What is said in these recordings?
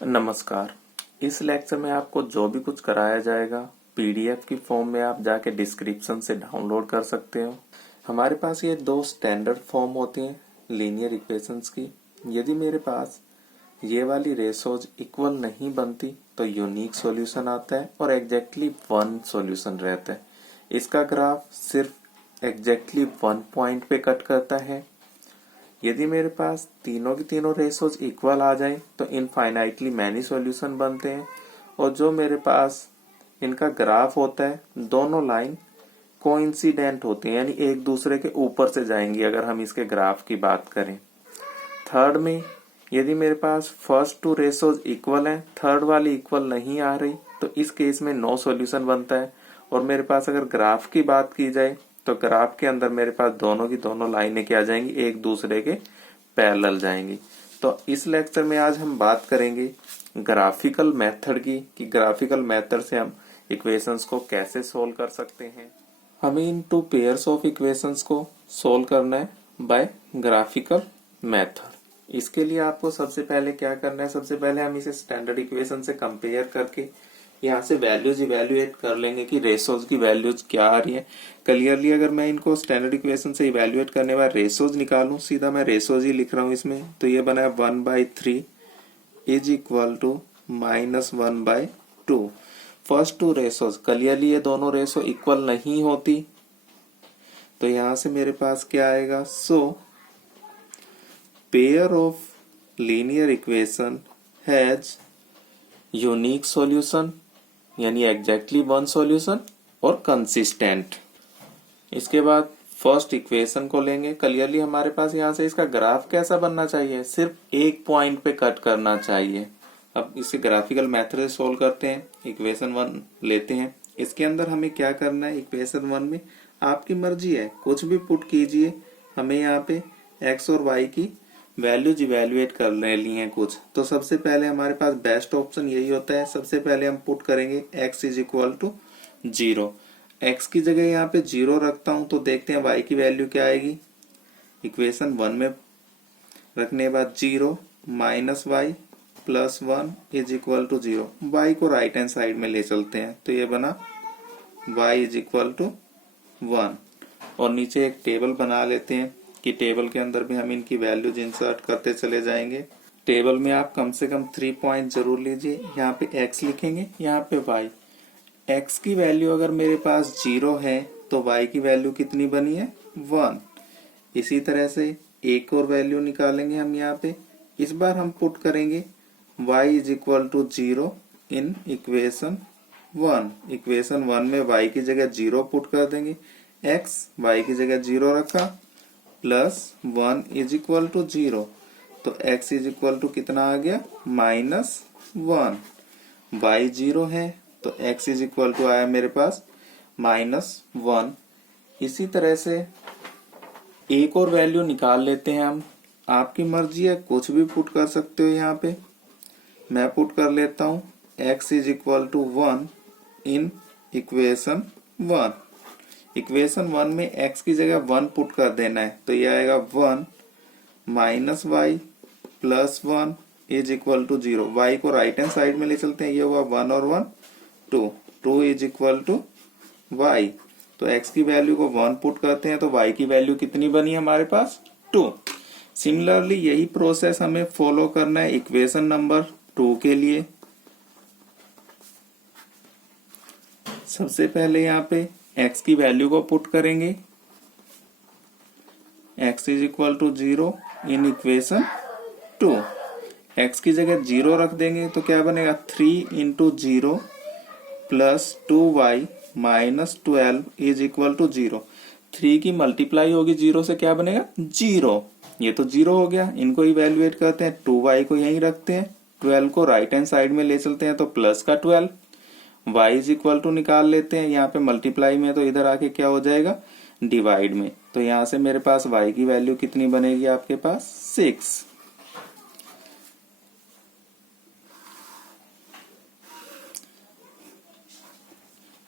नमस्कार। इस लेक्चर में आपको जो भी कुछ कराया जाएगा पीडीएफ की फॉर्म में आप जाके डिस्क्रिप्शन से डाउनलोड कर सकते हो। हमारे पास ये दो स्टैंडर्ड फॉर्म होती हैं लीनियर इक्वेशंस की। यदि मेरे पास ये वाली रेशोज इक्वल नहीं बनती तो यूनिक सॉल्यूशन आता है और एग्जैक्टली वन सॉल्यूशन रहता है। इसका ग्राफ सिर्फ एग्जैक्टली वन पॉइंट पे कट करता है। यदि मेरे पास तीनों की तीनों रेशोज इक्वल आ जाएं तो इनफाइनाइटली मैनी सॉल्यूशन बनते हैं और जो मेरे पास इनका ग्राफ होता है दोनों लाइन कोइंसिडेंट होती हैं, यानी एक दूसरे के ऊपर से जाएंगी। अगर हम इसके ग्राफ की बात करें थर्ड में, यदि मेरे पास फर्स्ट टू रेशोज इक्वल हैं, थर्ड वाली इक्वल नहीं आ रही तो इस केस में नो सॉल्यूशन बनता है। और मेरे पास अगर ग्राफ की बात की जाए तो ग्राफ के अंदर मेरे पास दोनों की दोनों लाइनें क्या जाएंगी, एक दूसरे के पैरेलल जाएंगी। तो इस लेक्चर में आज हम बात करेंगे ग्राफिकल मेथड की कि ग्राफिकल मेथड से हम इक्वेशंस को कैसे सोल्व कर सकते हैं। हमें इन टू पेयर्स ऑफ इक्वेशंस को सोल्व करना है बाय ग्राफिकल मेथड। इसके लिए आपको सबसे पहले क्या करना है, सबसे पहले हम इसे स्टैंडर्ड इक्वेशन से कंपेयर करके यहाँ से वैल्यूज इवेल्युएट कर लेंगे कि रेशोज की वैल्यूज क्या आ रही है। क्लियरली अगर मैं इनको स्टैंडर्ड इक्वेशन से इवेल्युएट करने वाले रेशोज निकालूं, सीधा मैं रेशोज ही लिख रहा हूं इसमें, तो ये बना है 1/3 is equal to -1/2। First two ratios, clearly ये दोनों रेशो इक्वल नहीं होती तो यहां से मेरे पास क्या आएगा, so pair of linear equation has unique solution यानी एग्जैक्टली वन सॉल्यूशन और कंसिस्टेंट। इसके बाद फर्स्ट इक्वेशन को लेंगे। क्लियरली हमारे पास यहाँ से इसका ग्राफ कैसा बनना चाहिए, सिर्फ एक पॉइंट पे कट करना चाहिए। अब इसे ग्राफिकल मेथड से सोल्व करते हैं। इक्वेशन 1 लेते हैं, इसके अंदर हमें क्या करना है, इक्वेशन 1 में आपकी मर्जी है कुछ भी पुट कीजिए। हमें यहाँ पे एक्स और वाई की वैल्यूज इवेल्युएट कर ली हैं कुछ, तो सबसे पहले हमारे पास बेस्ट ऑप्शन यही होता है। सबसे पहले हम पुट करेंगे x is equal to 0। X की जगह यहाँ पे 0 रखता हूं तो देखते हैं y की वैल्यू क्या आएगी। इक्वेशन 1 में रखने के बाद 0 minus y plus 1 is equal to 0। y को राइट हैंड साइड में ले चलते हैं तो ये बना y इज इक्वल टू 1। और नीचे एक टेबल बना लेते हैं कि टेबल के अंदर भी हम इनकी वैल्यूज इंसर्ट करते चले जाएंगे। टेबल में आप कम से कम 3 पॉइंट जरूर लीजिए। यहाँ पे x लिखेंगे, यहाँ पे y। x की वैल्यू अगर मेरे पास 0 है तो y की वैल्यू कितनी बनी है, 1। इसी तरह से एक और वैल्यू निकालेंगे हम यहाँ पे। इस बार हम पुट करेंगे y is equal to 0 in equation 1। Equation 1 में y की जगह 0 पुट कर देंगे, x y की जगह 0 रखा प्लस 1 इज इक्वल टू 0। तो x इज इक्वल टू कितना आ गया, -1। y 0 है तो x इज इक्वल टू आया मेरे पास -1। इसी तरह से एक और वैल्यू निकाल लेते हैं हम। आपकी मर्जी है कुछ भी पुट कर सकते हो। यहाँ पे मैं पुट कर लेता हूँ x is equal to 1 in equation 1। Equation 1 में x की जगह 1 पुट कर देना है तो ये आएगा 1 minus y plus 1 is equal to 0। y को राइट हैंड साइड में ले चलते हैं, ये हुआ 1 और 1 2 इज इक्वल टू y। तो x की वैल्यू को 1 पुट करते हैं तो y की वैल्यू कितनी बनी हमारे पास, 2। सिमिलरली यही प्रोसेस हमें फॉलो करना है इक्वेशन नंबर 2 के लिए। सबसे पहले यहाँ पे x की वैल्यू को पुट करेंगे, x is equal to 0 in equation 2। x की जगह 0 रख देंगे तो क्या बनेगा, 3 into 0 plus 2y minus 12 is equal to 0। 3 की मल्टीप्लाई होगी 0 से, क्या बनेगा 0। ये तो 0 हो गया, इनको इवेल्युएट करते हैं। 2y को यहीं रखते हैं, 12 को राइट हैंड साइड में ले चलते हैं तो प्लस का 12। y इज इक्वल टू निकाल लेते हैं, यहाँ पे मल्टीप्लाई में तो इधर आके क्या हो जाएगा, डिवाइड में। तो यहाँ से मेरे पास y की वैल्यू कितनी बनेगी आपके पास, 6।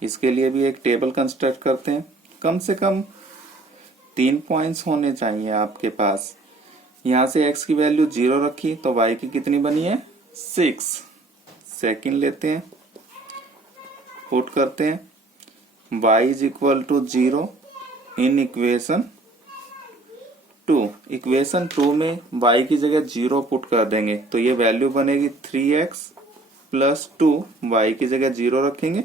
इसके लिए भी एक टेबल कंस्ट्रक्ट करते हैं। कम से कम 3 पॉइंट्स होने चाहिए आपके पास। यहाँ से x की वैल्यू 0 रखी तो y की कितनी बनी है, 6। सेकंड लेते हैं, पुट करते हैं y is equal to 0 in equation 2। Equation 2 में y की जगह 0 पुट कर देंगे तो ये वैल्यू बनेगी 3x प्लस 2। y की जगह 0 रखेंगे,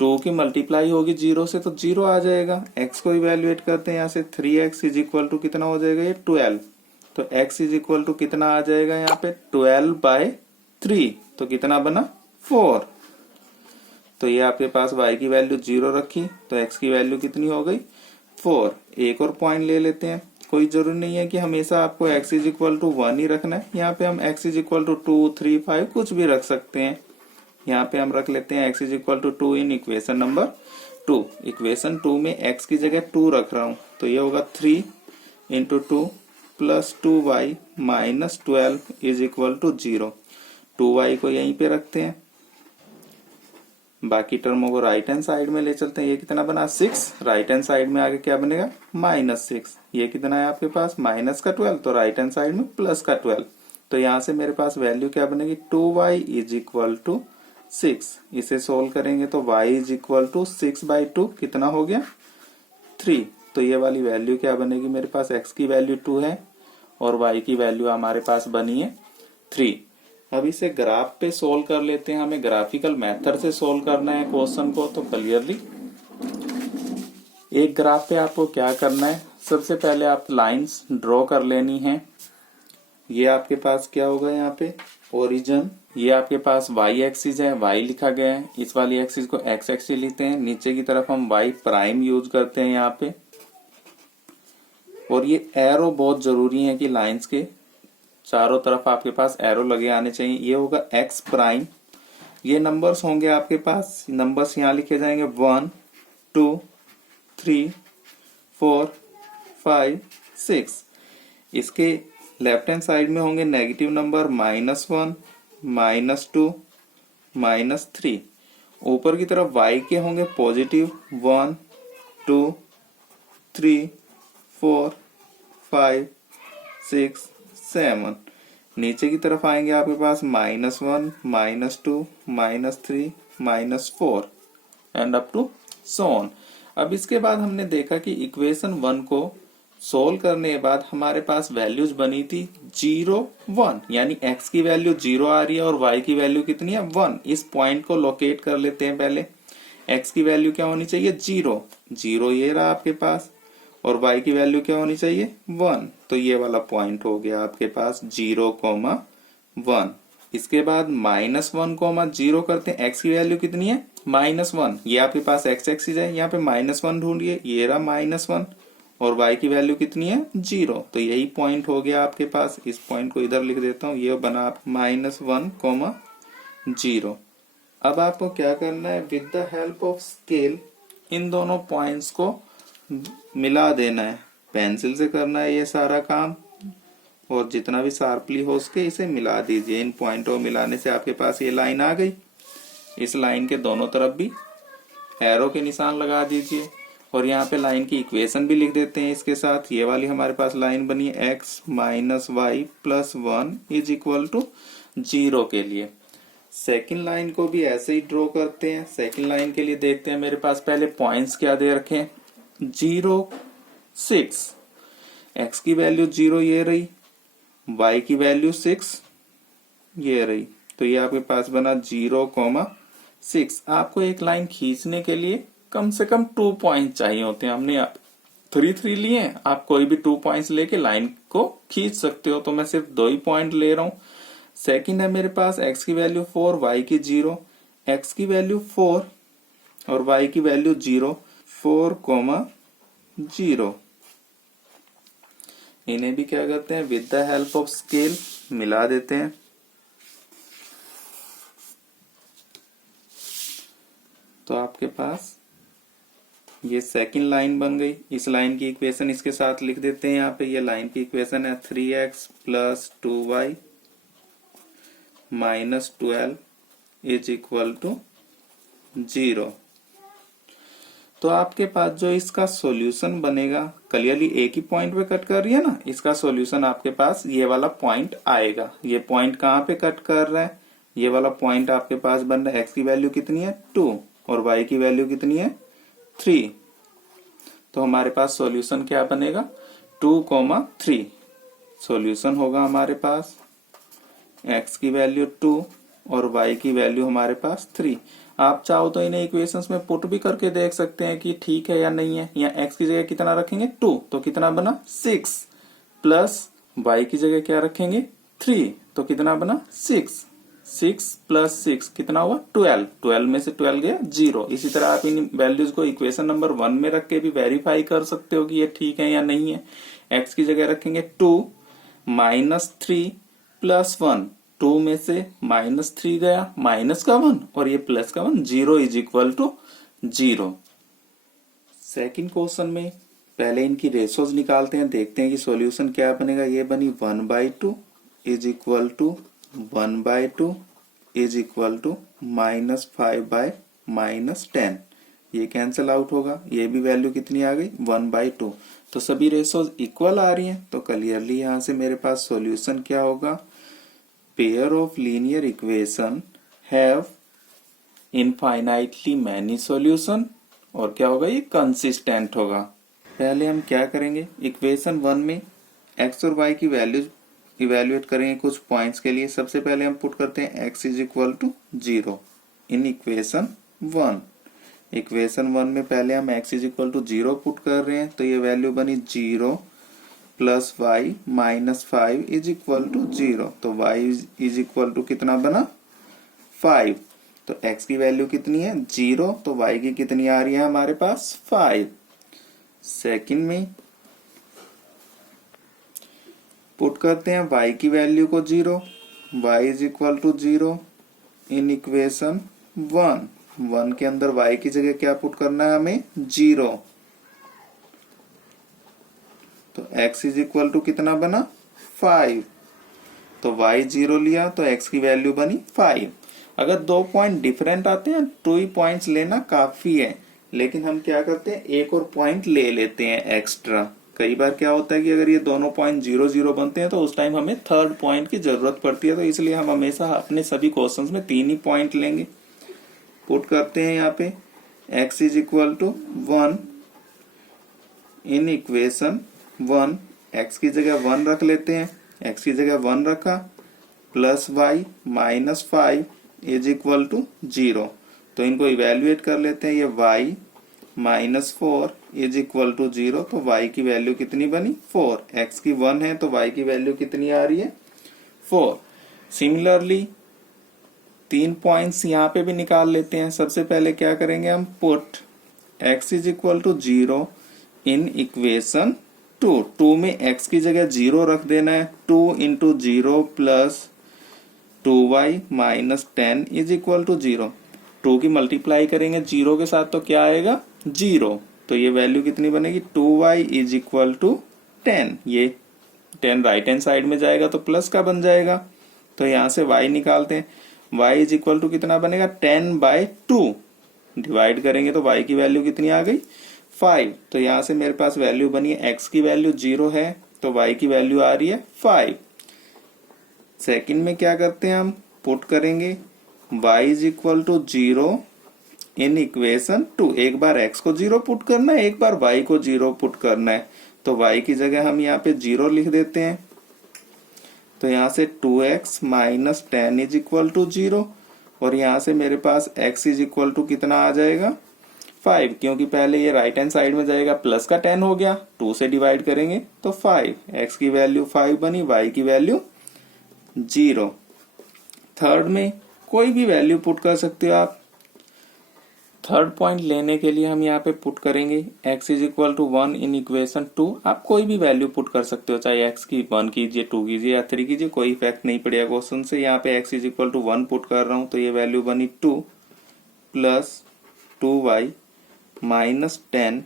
2 की मल्टीप्लाई होगी 0 से तो 0 आ जाएगा। x को इवेल्युएट करते हैं यहाँ से, 3x इज इक्वल टू कितना हो जाएगा, ये 12। तो x इज इक्वल टू कितना आ जाएगा यहाँ पे 12/3, तो कितना बना 4। तो ये आपके पास y की वैल्यू 0 रखी तो x की वैल्यू कितनी हो गई 4। एक और पॉइंट ले लेते हैं, कोई जरूरी नहीं है कि हमेशा आपको x इज इक्वल टू 1 ही रखना है। यहाँ पे हम x इज इक्वल टू 2, 3, 5 कुछ भी रख सकते हैं। यहाँ पे हम रख लेते हैं x is equal to 2 in equation number 2। Equation 2 में x की जगह 2 रख रहा हूँ तो ये होगा 3 into 2 plus 2y minus 12 is equal to 0। 2y को यहीं पे रखते हैं, बाकी टर्मों को राइट हैंड साइड में ले चलते हैं। ये कितना बना 6, राइट हैंड साइड में आगे क्या बनेगा -6। ये कितना है आपके पास माइनस का 12, तो राइट हैंड साइड में प्लस का 12। तो यहाँ से मेरे पास वैल्यू क्या बनेगी 2y इज इक्वल टू 6। इसे सोल्व करेंगे तो y इज इक्वल टू 6/2 कितना हो गया 3। तो ये वाली वैल्यू क्या बनेगी, मेरे पास x की वैल्यू 2 है और y की वैल्यू हमारे पास बनी है 3। अब इसे ग्राफ पे सोल्व कर लेते हैं। हमें ग्राफिकल मेथड से सोल्व करना है क्वेश्चन को। तो क्लियरली एक ग्राफ पे आपको क्या करना है, सबसे पहले आप लाइंस ड्रॉ कर लेनी है। ये आपके पास क्या होगा यहाँ पे ओरिजिन, ये आपके पास y एक्सिस है, y लिखा गया है। इस वाली एक्सिस को x एक्सिस लिखते हैं, नीचे की तरफ हम y प्राइम यूज करते हैं यहाँ पे। और ये एरो बहुत जरूरी है कि लाइंस के चारों तरफ आपके पास एरो लगे आने चाहिए। ये होगा x प्राइम, ये नंबर्स होंगे आपके पास, नंबर्स यहाँ लिखे जाएंगे 1, 2, 3, 4, 5, 6। इसके लेफ्ट हैंड साइड में होंगे नेगेटिव नंबर -1, -2, -3। ऊपर की तरफ y के होंगे पॉजिटिव 1, 2, 3, 4, 5, 6, 7। नीचे की तरफ आएंगे आपके पास -1, -2, -3, -4 and up to so on. अब इसके बाद हमने देखा कि इक्वेशन 1 को सोल्व करने के बाद हमारे पास वैल्यूज बनी थी 0, 1, यानी x की वैल्यू 0 आ रही है और y की वैल्यू कितनी है 1। इस पॉइंट को लोकेट कर लेते हैं पहले। x की वैल्यू क्या होनी चाहिए 0, 0 ये रहा आपके पास, और y की वैल्यू क्या होनी चाहिए 1। तो ये वाला पॉइंट हो गया आपके पास 0,1। इसके बाद -1,0 करते हैं, x की वैल्यू कितनी है -1। ये आपके पास x एक्सिस है, यहाँ पे -1 ढूंढिए, ये रहा -1, और y की वैल्यू कितनी है 0। तो यही पॉइंट हो गया आपके पास। इस पॉइंट को इधर लिख देता हूँ, ये बना -1,0। अब आपको क्या करना है, with the help of scale in दोनों पॉइंट्स को मिला देना है। पेंसिल से करना है ये सारा काम, और जितना भी शार्पली हो सके इसे मिला दीजिए। इन पॉइंटों को मिलाने से आपके पास ये लाइन आ गई। इस लाइन के दोनों तरफ भी एरो के निशान लगा दीजिए, और यहाँ पे लाइन की इक्वेशन भी लिख देते हैं इसके साथ। ये वाली हमारे पास लाइन बनी x minus y plus 1 is equal to 0 के लिए। सेकेंड लाइन को भी ऐसे ही ड्रॉ करते हैं। सेकेंड लाइन के लिए देखते हैं मेरे पास पहले पॉइंट्स क्या दे रखे हैं, 0, 6। x की वैल्यू 0 ये रही, y की वैल्यू 6 ये रही। तो ये आपके पास बना 0,6। आपको एक लाइन खींचने के लिए कम से कम 2 पॉइंट चाहिए होते हैं। हमने 3 लिए हैं, आप कोई भी 2 पॉइंट्स लेके लाइन को खींच सकते हो। तो मैं सिर्फ 2 ही पॉइंट ले रहा हूं। सेकंड है मेरे पास x की वैल्यू 4, y की 0। x की वैल्यू 4 और y की वैल्यू 0, 4,0। इन्हें भी क्या करते हैं, with the help of scale मिला देते हैं। तो आपके पास ये सेकंड लाइन बन गई। इस लाइन की इक्वेशन इसके साथ लिख देते हैं। यहाँ पे ये लाइन की इक्वेशन है 3x plus 2y minus 12 is equal to 0। तो आपके पास जो इसका सॉल्यूशन बनेगा, क्लियरली एक ही पॉइंट पे कट कर रही है ना, इसका सॉल्यूशन आपके पास ये वाला पॉइंट आएगा। ये पॉइंट कहाँ पे कट कर रहा है, ये वाला पॉइंट आपके पास बन रहा है। एक्स की वैल्यू कितनी है 2 और वाई की वैल्यू कितनी है 3। तो हमारे पास सॉल्यूशन क्या बनेगा 2,3। सॉल्यूशन होगा हमारे पास x की वैल्यू 2 और y की वैल्यू हमारे पास 3। आप चाहो तो इन्हें इक्वेशंस में पुट भी करके देख सकते हैं कि ठीक है या नहीं है। यहाँ x की जगह कितना रखेंगे 2 तो कितना बना 6, प्लस y की जगह क्या रखेंगे 3 तो कितना बना 6। 6 प्लस 6 कितना हुआ 12। 12 में से 12 गया 0। इसी तरह आप इन वैल्यूज को इक्वेशन नंबर 1 में रख के भी वेरीफाई कर सकते हो कि ये ठीक है या नहीं है। x की जगह रखेंगे 2 -3 प्लस 1। 2 में से -3 गया, माइनस का 1 और ये प्लस का 1, 0 is equal to 0। Second question में पहले इनकी रेशोज निकालते हैं, देखते हैं कि सॉल्यूशन क्या बनेगा। ये बनी 1/2 is equal to 1/2 is equal to -5/-10। ये कैंसिल आउट होगा। ये भी वैल्यू कितनी आ गई 1/2। तो सभी रेशोज इक्वल आ रही हैं। तो क्लियरली यहां से मेरे पास सॉल्यूशन क्या होगा, pair of linear equation have infinitely many solution, और क्या होगा ये कंसिस्टेंट होगा। पहले हम क्या करेंगे, इक्वेशन 1 में x और y की वैल्यूज इवेल्युएट करेंगे कुछ पॉइंट्स के लिए। सबसे पहले हम पुट करते हैं x is equal to 0 in equation 1। Equation 1 में पहले हम x is equal to 0 put कर रहे हैं, तो ये वैल्यू बनी 0 plus y -5 is equal to 0। तो y इज इक्वल टू कितना बना 5। तो x की वैल्यू कितनी है 0, तो y की कितनी आ रही है हमारे पास 5। सेकंड में पुट करते हैं y की वैल्यू को 0, y is equal to 0 in equation 1 के अंदर y की जगह क्या पुट करना है हमें 0। तो x इज इक्वल टू कितना बना 5। तो y 0 लिया तो x की वैल्यू बनी 5। अगर 2 पॉइंट डिफरेंट आते हैं 2 ही पॉइंट्स लेना काफी है, लेकिन हम क्या करते हैं एक और पॉइंट ले लेते हैं एक्स्ट्रा। कई बार क्या होता है कि अगर ये दोनों पॉइंट 0 0 बनते हैं तो उस टाइम हमें थर्ड पॉइंट की जरूरत पड़ती है। तो इसलिए हम हमेशा अपने सभी क्वेश्चंस में 3 ही पॉइंट लेंगे। पुट करते हैं यहाँ पे x is equal to 1 in equation 1। x की जगह 1 रख लेते हैं, x की जगह 1 रखा, plus y -5 is equal to 0। तो इनको इवेल्युएट कर लेते हैं। ये y -4 इज इक्वल टू 0। तो y की वैल्यू कितनी बनी 4। x की 1 है तो y की वैल्यू कितनी आ रही है 4। सिमिलरली 3 पॉइंट्स यहाँ पे भी निकाल लेते हैं। सबसे पहले क्या करेंगे हम, put x is equal to 0 in equation 2 में x की जगह 0 रख देना है। 2 into 0 plus 2y -10 is equal to 0। 2 की मल्टीप्लाई करेंगे 0 के साथ तो क्या आएगा 0। तो ये वैल्यू कितनी बनेगी 2y इज इक्वल टू 10। ये 10 राइट हैंड साइड में जाएगा तो प्लस का बन जाएगा। तो यहाँ से y निकालते हैं। y इज इक्वल टू कितना बनेगा 10/2। डिवाइड करेंगे तो y की वैल्यू कितनी आ गई 5। तो यहाँ से मेरे पास वैल्यू बनी है x की वैल्यू 0 है तो y की वैल्यू आ रही है 5। सेकंड में क्या करते हैं हम, पुट करेंगे y is equal to 0 in equation 2। एक बार x को 0 पुट करना है, एक बार y को 0 पुट करना है। तो y की जगह हम यहाँ पे 0 लिख देते हैं। तो यहाँ से 2x -10 इज इक्वल टू 0 और यहाँ से मेरे पास x इज इक्वल टू कितना आ जाएगा 5, क्योंकि पहले ये राइट हैंड साइड में जाएगा, प्लस का 10 हो गया, 2 से डिवाइड करेंगे तो 5। x की वैल्यू 5 बनी, y की वैल्यू 0। थर्ड में कोई भी वैल्यू पुट कर सकते हो आप। थर्ड पॉइंट लेने के लिए हम यहाँ पे पुट करेंगे x is equal to 1 in equation 2। आप कोई भी वैल्यू पुट कर सकते हो, चाहे x की 1 कीजिए, 2 कीजिए या 3 कीजिए, कोई इफेक्ट नहीं पड़ेगा क्वेश्चन से। यहाँ पे x is equal to 1 put कर रहा हूँ तो ये वैल्यू बनी 2 plus 2y -10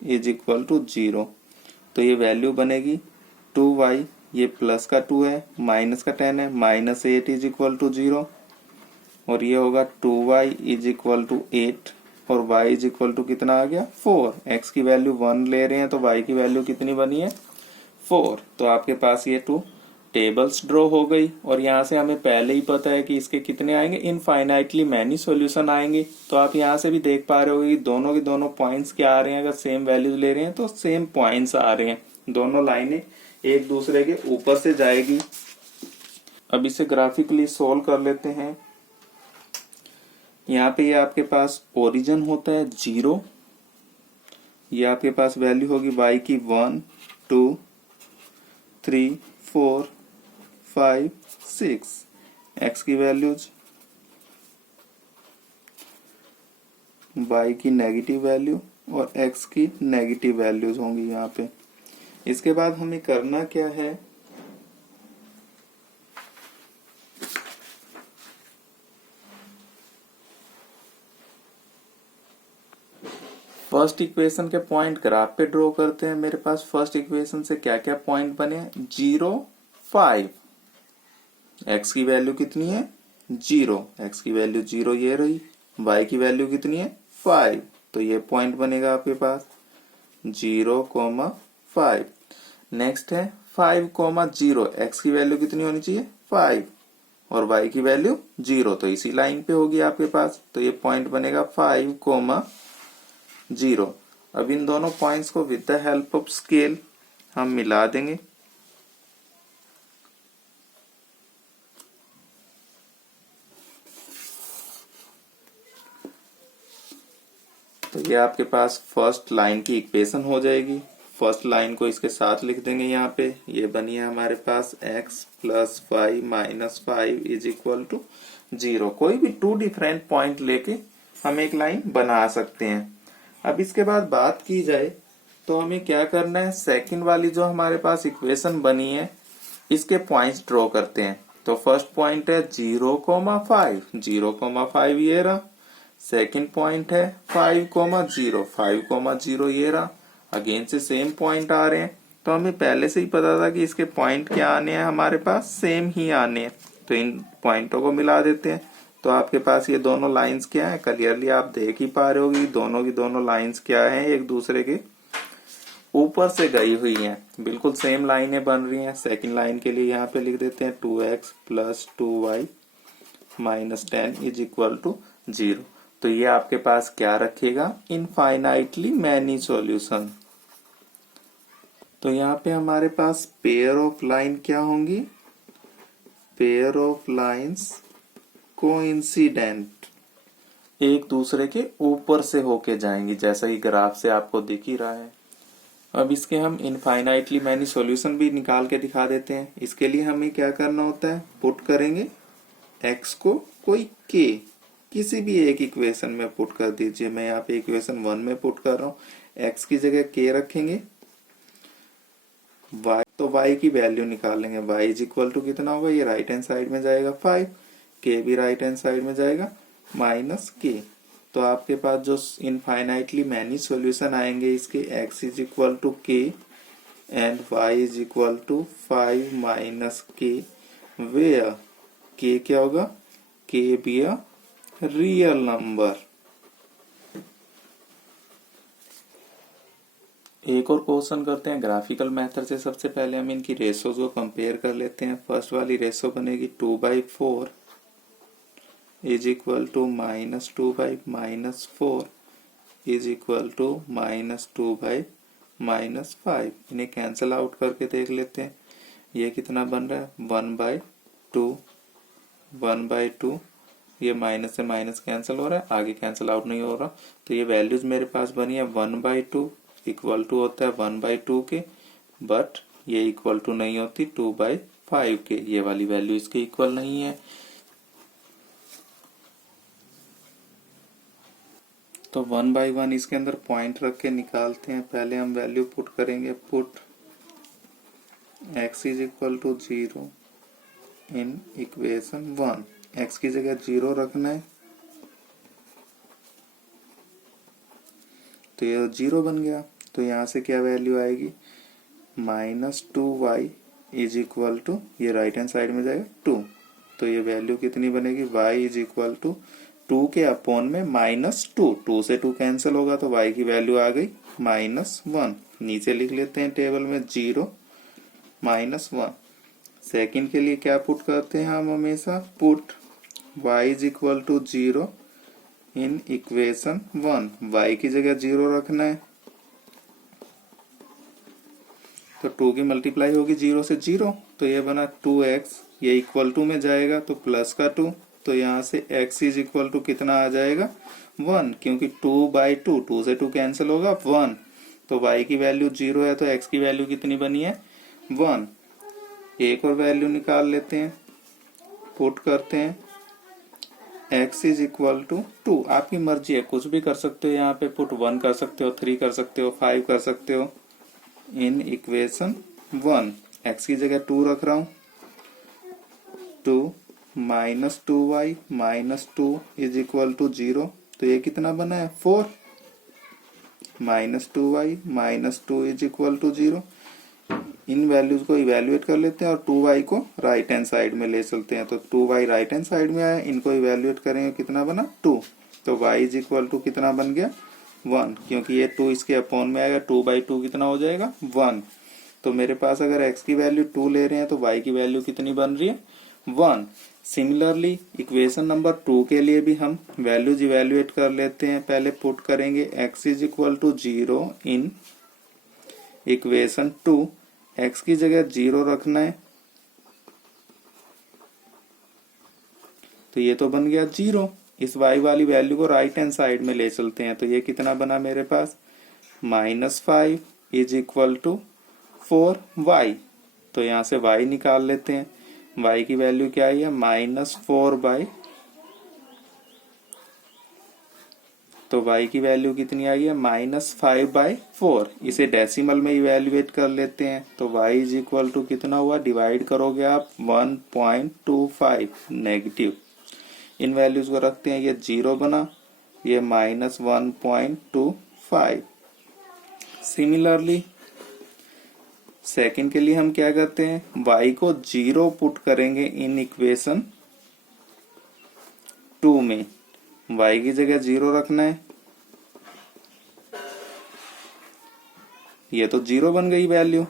is equal to 0। तो ये वैल्यू बनेगी 2y, ये प्लस का 2 है, माइनस का 10 है, -8 इज इक्वल टू 0 और ये होगा 2y इज इक्वल टू 8 और y इज इक्वल टू कितना आ गया 4। x की वैल्यू 1 ले रहे हैं तो y की वैल्यू कितनी बनी है 4। तो आपके पास ये 2 टेबल्स ड्रॉ हो गई और यहाँ से हमें पहले ही पता है कि इसके कितने आएंगे, इनफाइनाइटली मैनी सॉल्यूशन आएंगे। तो आप यहाँ से भी देख पा रहे हो कि दोनों के दोनों पॉइंट्स क्या आ रहे हैं, अगर सेम वैल्यूज ले रहे हैं तो सेम पॉइंट्स आ रहे हैं, दोनों लाइनें एक दूसरे के ऊपर से जाएगी। अब इसे ग्राफिकली सोल्व कर लेते हैं। यहाँ पे ये आपके पास ओरिजिन होता है 0, ये आपके पास वैल्यू होगी y की 1 2 3 4 5 6, x की वैल्यूज y की नेगेटिव वैल्यू और x की नेगेटिव वैल्यूज होंगी यहाँ पे। इसके बाद हमें करना क्या है, फर्स्ट इक्वेशन के पॉइंट ग्राफ पे ड्रॉ करते हैं। मेरे पास फर्स्ट इक्वेशन से क्या क्या पॉइंट बने, 0 5, x की वैल्यू कितनी है 0, x की वैल्यू 0 ये रही, y की वैल्यू कितनी है 5, तो ये पॉइंट बनेगा आपके पास 0,5। नेक्स्ट है 5,0, x की वैल्यू कितनी होनी चाहिए 5 और y की वैल्यू 0, तो इसी लाइन पे होगी आपके पास, तो ये पॉइंट बनेगा 5,0। अब इन दोनों पॉइंट्स को with the help of scale हम मिला देंगे। तो ये आपके पास फर्स्ट लाइन की इक्वेशन हो जाएगी। फर्स्ट लाइन को इसके साथ लिख देंगे यहाँ पे, ये बनी है हमारे पास x plus 5 minus 5 is equal to 0। कोई भी 2 डिफरेंट पॉइंट लेके हम एक लाइन बना सकते हैं। अब इसके बाद बात की जाए तो हमें क्या करना है, सेकंड वाली जो हमारे पास इक्वेशन बनी है इसके पॉइंट्स ड्रॉ करते हैं। तो फर्स्ट पॉइंट है 0,5, 0,5 ये रहा। सेकंड पॉइंट है 5,0, 5,0 ये रहा। अगेन से सेम पॉइंट आ रहे हैं, तो हमें पहले से ही पता था कि इसके पॉइंट क्या आने हैं, हमारे पास सेम ही आने हैं, तो इन पॉइंटों को मिला देते हैं। तो आपके पास ये दोनों लाइंस क्या है, क्लियरली आप देख ही पा रहे हो कि दोनों की दोनों लाइंस क्या है, एक दूसरे के ऊपर से गई हुई हैं, बिल्कुल सेम लाइनें बन रही हैं। सेकंड लाइन के लिए यहाँ पे लिख देते हैं 2x plus 2y minus 10 is equal to 0। तो ये आपके पास क्या रखेगा, इनफाइनाइटली मैनी सॉल्यूशन। तो यहाँ पे हमारे पास पेयर ऑफ लाइन क्या होंगी, पेयर ऑफ लाइंस कोइंसिडेंट, एक दूसरे के ऊपर से होके जाएंगी, जैसा कि ग्राफ से आपको दिख ही रहा है। अब इसके हम इनफाइनाइटली मैनी सॉल्यूशन भी निकाल के दिखा देते हैं। इसके लिए हमें क्या करना होता है, पुट करेंगे x को कोई k किसी भी एक इक्वेशन में पुट कर दीजिए। मैं यहाँ पे इक्वेशन 1 में पुट कर रहा हूँ, x की जगह k रखेंगे, y तो y की वैल्यू निकालेंगे, y इज इक्वल टू कितना होगा, ये राइट हैंड साइड में जाएगा 5, k भी राइट हैंड साइड में जाएगा माइनस k। तो आपके पास जो इनफाइनाइटली मैनी सॉल्यूशन आएंगे इसके, x is equal to k and y is equal to 5 minus k, where k क्या होगा, k be a real number. एक और क्वेश्चन करते हैं ग्राफिकल मेथड से। सबसे पहले हम इनकी रेशोज को कंपेयर कर लेते हैं। फर्स्ट वाली रेशो बनेगी 2/4 is equal to minus 2/-4 is equal to -2/-5। इन्हें कैंसिल आउट करके देख लेते हैं, ये कितना बन रहा है 1/2, 1/2, ये माइनस से माइनस कैंसिल हो रहा है, आगे कैंसिल आउट नहीं हो रहा। तो ये वैल्यूज मेरे पास बनी है 1/2 इक्वल टू होता है 1/2 के, बट ये इक्वल टू नहीं होती 2/5 के, ये वाली वैल्यू इसके इक्वल नहीं है। तो 1/1 इसके अंदर पॉइंट रख के निकालते हैं। पहले हम वैल्यू पुट करेंगे, put x is equal to 0 in equation 1, x की जगह 0 रखना है, तो ये 0 बन गया। तो यहाँ से क्या वैल्यू आएगी, -2y इज इक्वल टू, ये राइट हैंड साइड में जाएगा 2, तो ये वैल्यू कितनी बनेगी, y इज इक्वल टू 2 के अपॉन में -2, 2 से 2 कैंसिल होगा तो y की वैल्यू आ गई -1। नीचे लिख लेते हैं टेबल में 0 -1। सेकंड के लिए क्या पुट करते हैं हम हमेशा, put y is equal to 0 in equation 1। y की जगह 0 रखना है तो 2 की मल्टीप्लाई होगी 0 से 0, तो ये बना 2x, ये इक्वल टू में जाएगा तो प्लस का 2, तो यहाँ से x इज इक्वल टू कितना आ जाएगा 1, क्योंकि 2/2, 2 से 2 कैंसिल होगा 1, तो y की वैल्यू 0 है तो x की वैल्यू कितनी बनी है 1। एक और वैल्यू निकाल लेते हैं, पुट करते हैं x इज इक्वल टू 2। आपकी मर्जी है, कुछ भी कर सकते हो, यहाँ पे पुट 1 कर सकते हो, 3 कर सकते हो, 5 कर सकते हो। इन इक्वेशन 1 x की जगह 2 रख रहा हूं, 2 -2y -2 इज इक्वल टू 0, तो ये कितना बना है 4। -2y -2 is equal to 0। इन वैल्यूज को इवेल्युएट कर लेते हैं और 2y को राइट हैंड साइड में ले चलते हैं, तो 2y राइट हैंड साइड में आया, इनको इवेल्युएट करेंगे कितना बना 2, तो y इज इक्वल टू कितना बन गया 1, क्योंकि ये 2 इसके अपॉन में आएगा, 2/2 कितना हो जाएगा 1। तो मेरे पास अगर x की वैल्यू 2 ले रहे हैं तो y की वैल्यू कितनी बन रही है 1। सिमिलरली इक्वेशन नंबर 2 के लिए भी हम वैल्यूज इवेल्युएट कर लेते हैं। पहले पुट करेंगे x is equal to 0 in equation 2, x की जगह 0 रखना है, तो ये तो बन गया 0। इस y वाली वैल्यू को राइट हैंड साइड में ले चलते हैं, तो ये कितना बना मेरे पास -5 इज इक्वल टू 4y, तो यहाँ से y निकाल लेते हैं। y की वैल्यू क्या आई है -4/, तो y की वैल्यू कितनी आई है -5/4। इसे डेसिमल में इवेल्युएट कर लेते हैं, तो y इज इक्वल टू कितना हुआ, डिवाइड करोगे आप 1.25 नेगेटिव। इन वैल्यूज को रखते हैं, ये 0 बना, ये -1.25। सिमिलरली सेकंड के लिए हम क्या करते हैं, y को 0 पुट करेंगे इन इक्वेशन 2 में, y की जगह 0 रखना है, ये तो 0 बन गई वैल्यू,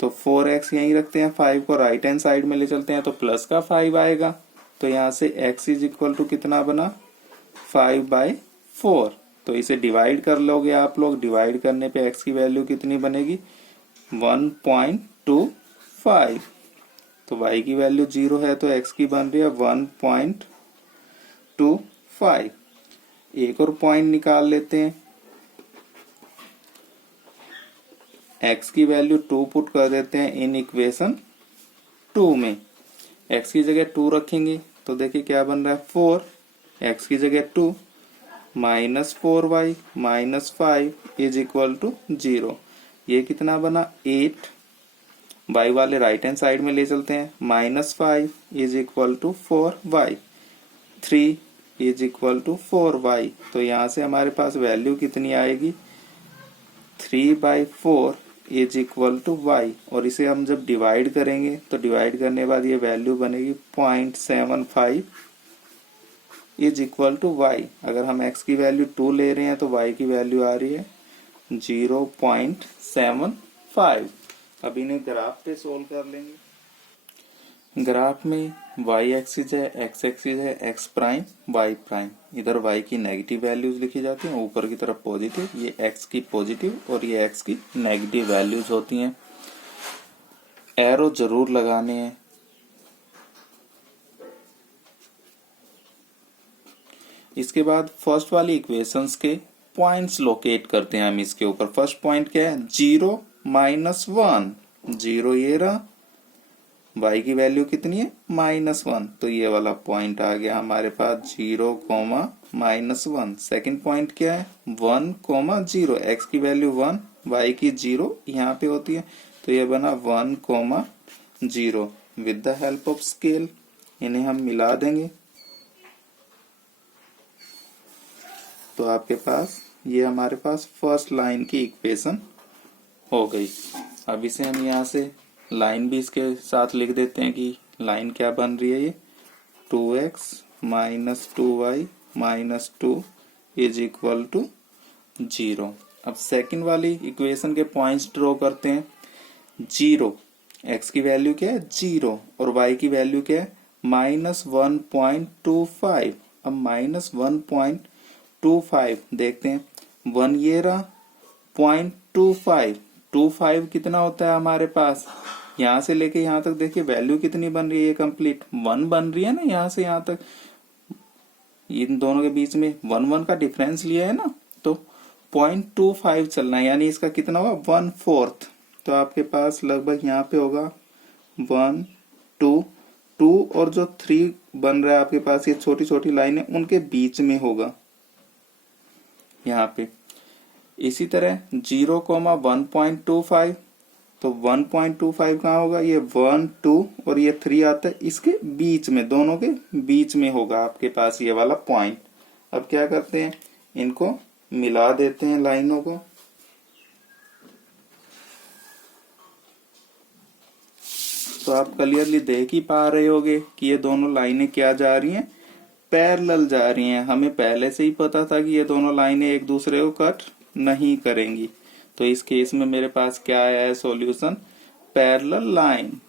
तो 4x यहीं रखते हैं, 5 को राइट हैंड साइड में ले चलते हैं तो प्लस का 5 आएगा, तो यहाँ से x इज इक्वल टू कितना बना 5/4। तो इसे डिवाइड कर लोगे आप लोग, डिवाइड करने पे x की वैल्यू कितनी बनेगी 1.25, तो y की वैल्यू 0 है तो x की बन रही है 1.25। एक और पॉइंट निकाल लेते हैं, x की वैल्यू 2 पुट कर देते हैं इन इक्वेशन 2 में, x की जगह 2 रखेंगे तो देखिए क्या बन रहा है 4, x की जगह 2 -4y -5 इज इक्वल टू 0, ये कितना बना 8, y वाले राइट हैंड साइड में ले चलते हैं, -5 is equal to 4y, 3 is equal to 4y, तो यहाँ से हमारे पास वैल्यू कितनी आएगी 3/4 इज इक्वल टू y, और इसे हम जब डिवाइड करेंगे तो डिवाइड करने के बाद ये वैल्यू बनेगी 0.75 इज इक्वल टू y। अगर हम x की वैल्यू 2 ले रहे हैं तो y की वैल्यू आ रही है 0.75। अब इन्हें ग्राफ पे सोल्व कर लेंगे। ग्राफ में y एक्सिस है, x एक्सिस है, x प्राइम y प्राइम, इधर y की नेगेटिव वैल्यूज लिखी जाती हैं, ऊपर की तरफ पॉजिटिव, ये x की पॉजिटिव और ये x की नेगेटिव वैल्यूज होती हैं। एरो जरूर लगाने हैं। इसके बाद फर्स्ट वाली इक्वेशंस के पॉइंट्स लोकेट करते हैं हम इसके ऊपर। फर्स्ट पॉइंट क्या है 0 -1, 0 ये रहा, y की वैल्यू कितनी है -1, तो ये वाला पॉइंट आ गया हमारे पास 0, -1। सेकंड पॉइंट क्या है 1, 0, x की वैल्यू 1, y की 0 यहाँ पे होती है, तो ये बना 1, 0। With the help of scale इन्हें हम मिला देंगे, तो आपके पास ये हमारे पास फर्स्ट लाइन की इक्वेशन हो गई। अब इसे हम यहाँ से लाइन भी इसके साथ लिख देते हैं कि लाइन क्या बन रही है, ये 2x -2y -2 is equal to 0। अब सेकंड वाली इक्वेशन के पॉइंट्स ड्रॉ करते हैं। 0, x की वैल्यू क्या है 0 और y की वैल्यू क्या है -1.25। अब -1.25 देखते हैं, 1 ये रहा, 0.25 कितना होता है हमारे पास, यहाँ से लेके यहाँ तक देखिए वैल्यू कितनी बन रही है, कंप्लीट 1 बन रही है ना, यहाँ से यहाँ तक इन दोनों के बीच में 1 का डिफरेंस लिया है ना, तो 0.25 चलना है, यानी इसका कितना होगा 1/4। तो आपके पास लगभग यहाँ पे होगा 1 2 2 और जो 3 बन रहा है आपके पास, ये छोटी छोटी लाइनें उनके बीच में होगा यहाँ पे। इसी तरह 0,1.25, तो 1.25 कहाँ होगा, ये 1 2 और ये 3 आता है इसके बीच में, दोनों के बीच में होगा आपके पास ये वाला पॉइंट। अब क्या करते हैं, इनको मिला देते हैं लाइनों को। तो आप क्लियरली देख ही पा रहे होगे कि ये दोनों लाइनें क्या जा रही हैं, पैरेलल जा रही हैं। हमें पहले से ही पता था कि ये दोनों लाइनें एक दूसरे को कट नहीं करेंगी। तो इस केस में मेरे पास क्या आया है सॉल्यूशन, पैरेलल लाइन।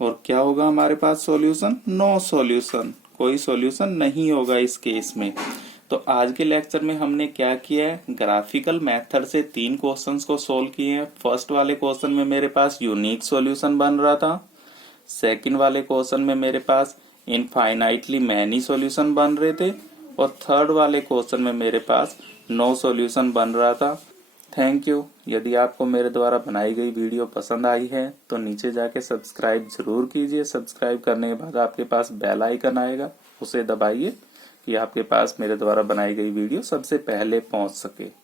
और क्या होगा हमारे पास सॉल्यूशन, नो सॉल्यूशन, कोई सॉल्यूशन नहीं होगा इस केस में। तो आज के लेक्चर में हमने क्या किया है, ग्राफिकल मेथड से 3 क्वेश्चंस को सोल्व किए हैं। फर्स्ट वाले क्वेश्चन में मेरे पास यूनिक सॉल्यूशन बन रहा था, सेकंड वाले क्वेश्चन में मेरे पास इनफाइनाइटली मैनी सॉल्यूशन बन रहे थे, और थर्ड वाले क्वेश्चन में मेरे पास नो सॉल्यूशन बन रहा था। Thank you. यदि आपको मेरे द्वारा बनाई गई वीडियो पसंद आई है तो नीचे जाके सब्सक्राइब जरूर कीजिए। सब्सक्राइब करने के बाद आपके पास बेल आइकन आएगा, उसे दबाइए कि आपके पास मेरे द्वारा बनाई गई वीडियो सबसे पहले पहुंच सके।